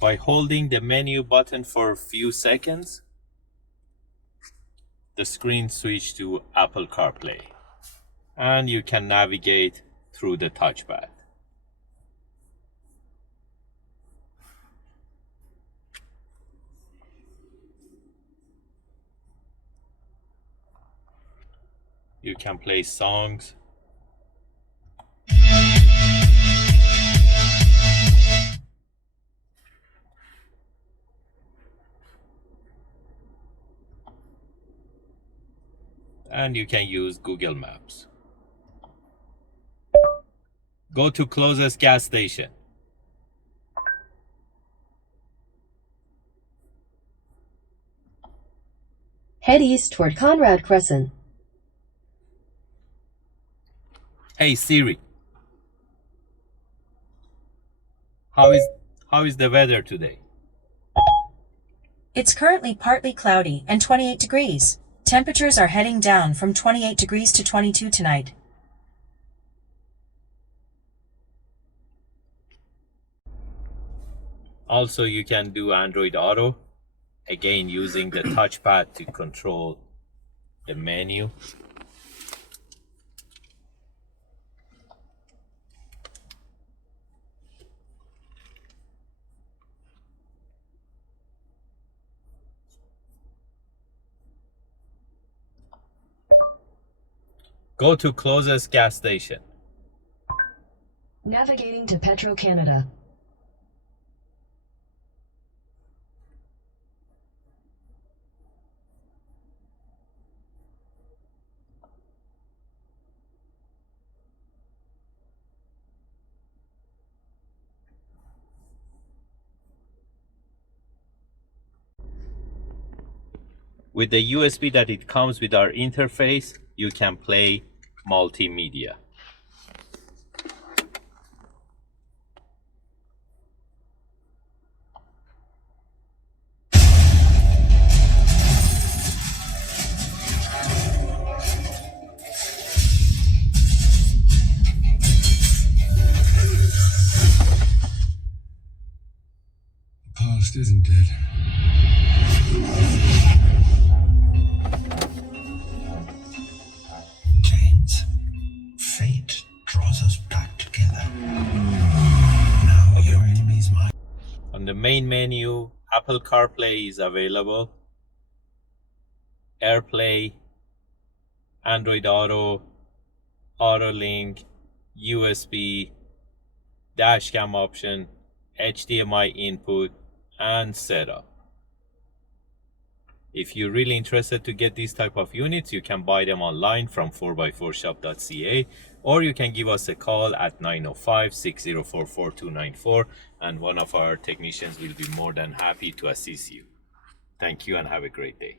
By holding the menu button for a few seconds, the screen switches to Apple CarPlay, and you can navigate through the touchpad. You can play songs. And you can use Google Maps. Go to closest gas station. Head east toward Conrad Crescent. Hey Siri, how is the weather today? It's currently partly cloudy and 28 degrees. Temperatures are heading down from 28 degrees to 22 tonight. Also, you can do Android Auto, again using the touchpad to control the menu. Go to closest gas station. Navigating to Petro-Canada. With the USB that it comes with our interface, you can play multimedia. The past isn't dead. James, fate draws us back together. Now your enemy's mine. On the main menu, Apple CarPlay is available, AirPlay, Android Auto, AutoLink, USB, dashcam option, HDMI input, and setup. If you're really interested to get these type of units, you can buy them online from 4x4shop.ca, or you can give us a call at 905-604-4294, and one of our technicians will be more than happy to assist you. Thank you and have a great day.